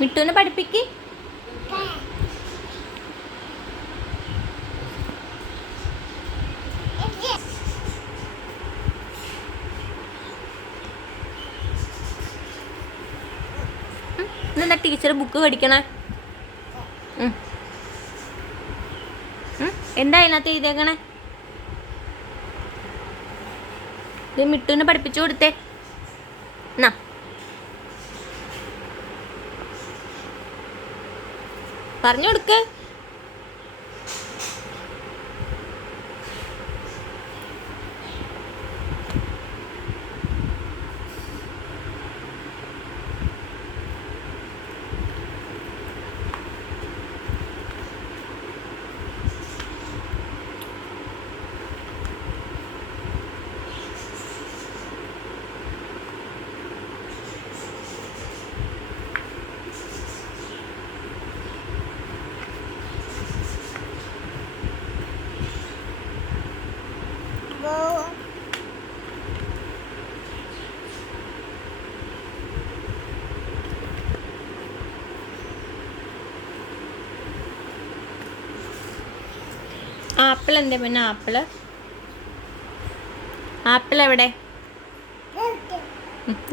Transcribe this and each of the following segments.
മിട്ടുവിനെ പഠിപ്പിക്ക്. ഇന്നെന്താ teacher book പഠിക്കണേ? എന്താ അതിനകത്ത് ചെയ്തേക്കണേ ഇത് മിട്ടുവിനെ പഠിപ്പിച്ചു കൊടുത്തേ. എന്നാ. പറഞ്ഞു കൊടുക്ക്. ആപ്പിൾ എന്താ പിന്നെ ആപ്പിൾ ആപ്പിൾ എവിടെ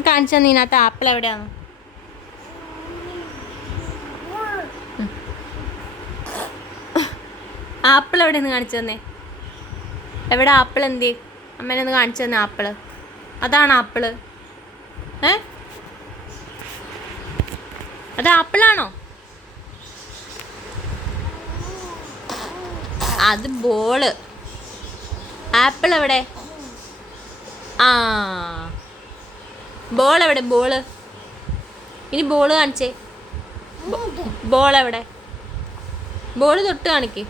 കാണിച്ചാ നീനകത്ത് ആപ്പിൾ എവിടെയാണ് ആപ്പിൾ എവിടെ നിന്ന് കാണിച്ചു തന്നെ? എവിടെ ആപ്പിൾ എന്തി അമ്മേനെ ഒന്ന് കാണിച്ചു തന്നെ ആപ്പിൾ. അതാണ് ആപ്പിൾ. ഏ? അത് ആപ്പിളാണോ? അത് ബോൾ. ആപ്പിൾ എവിടെ? ആ. ബോൾ എവിടെ? ബോൾ ഇനി ബോൾ കാണിച്ചേ. ബോൾ എവിടെ? ബോൾ തൊട്ട് കാണിക്ക്.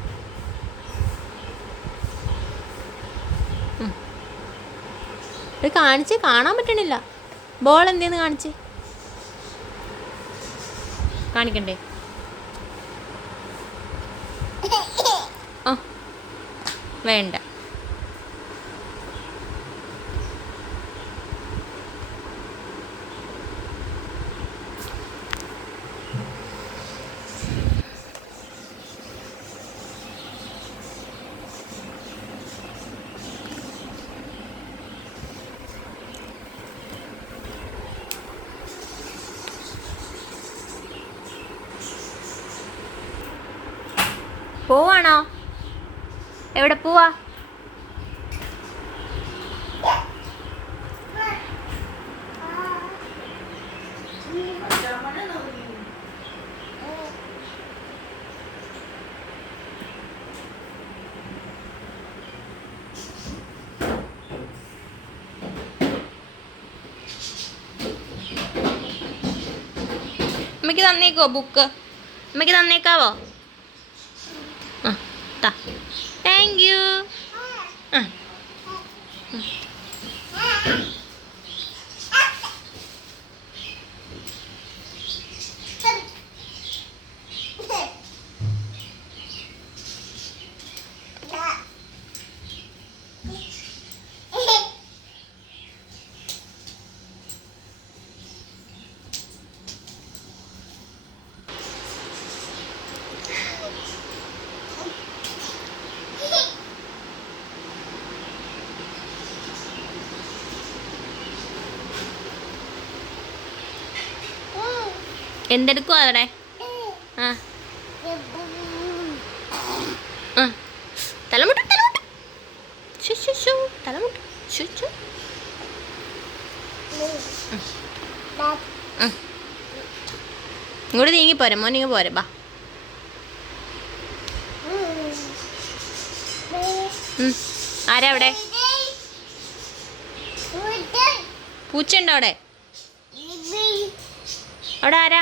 ഇത് കാണിച്ച് കാണാൻ പറ്റണില്ല. ബോൾ എന്തേന്ന് കാണിച്ച്? കാണിക്കണ്ടേ? ആ. വേണ്ട. പോവാണോ? എവിടെ പോവാ? അമ്മയ്ക്ക് തന്നേക്കോ ബുക്ക് അമ്മയ്ക്ക് തന്നേക്കാവോ? ആ താ ആ എന്തെടുക്കുവാ അവിടെ. ഇങ്ങോട്ട് നീങ്ങി പോരെ മോൻ നീങ്ങി പോരെ ബാ. ആരാ അവിടെ? പൂച്ചയുണ്ടോ അവിടെ? അവിടെ ആരാ?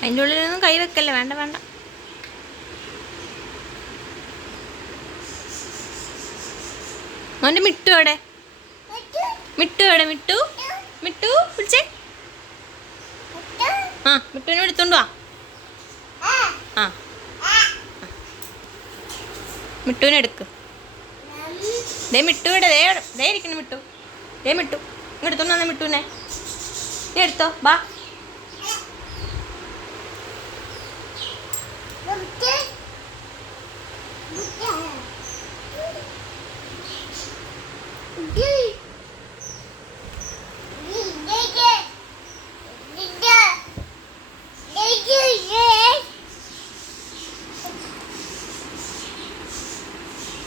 അതിന്റെ ഉള്ളിലൊന്നും കൈ വെക്കല്ലേ? വേണ്ട വേണ്ട. മോന്റെ മിട്ടു അവിടെ മിട്ടു അവിടെ മിട്ടു? മിട്ടു പിടിച്ചേ ആ മിട്ടുവിനെ എടുത്തോണ്ട് വാ. ആ. മിട്ടുവിനെ എടുക്ക്. ദേ മിട്ടു ഇവിടെ ദേ ദേ ഇരിക്കുന്നു മിട്ടു. ദേ മിട്ടു ഇങ്ങ് എടുത്തോണ്ട് വന്നേ മിട്ടുവിനെ. നീ എടുത്തോ ബാ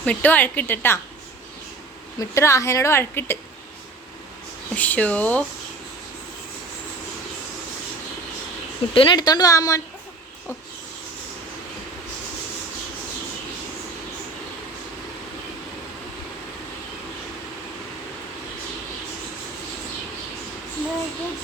മിട്ടു വഴക്കിട്ടിട്ടാ. മിട്ടു റാഹേനോട് വഴക്കിട്ട്. ഷോ മിട്ടുവിനെ എടുത്തോണ്ട് വാ മോൻ. Merry